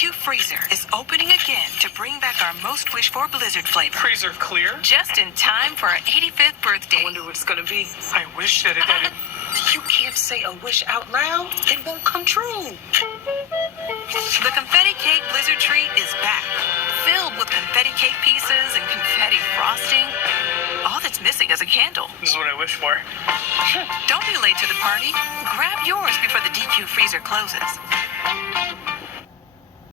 DQ freezer is opening again to bring back our most wished-for blizzard flavor. Freezer clear? Just in time for our 85th birthday. I wonder what it's gonna be. I wish that it had. You can't say a wish out loud. It won't come true. The Confetti Cake Blizzard Treat is back, filled with confetti cake pieces and confetti frosting. All that's missing is a candle. This is what I wish for. Don't be late to the party. Grab yours before the DQ freezer closes.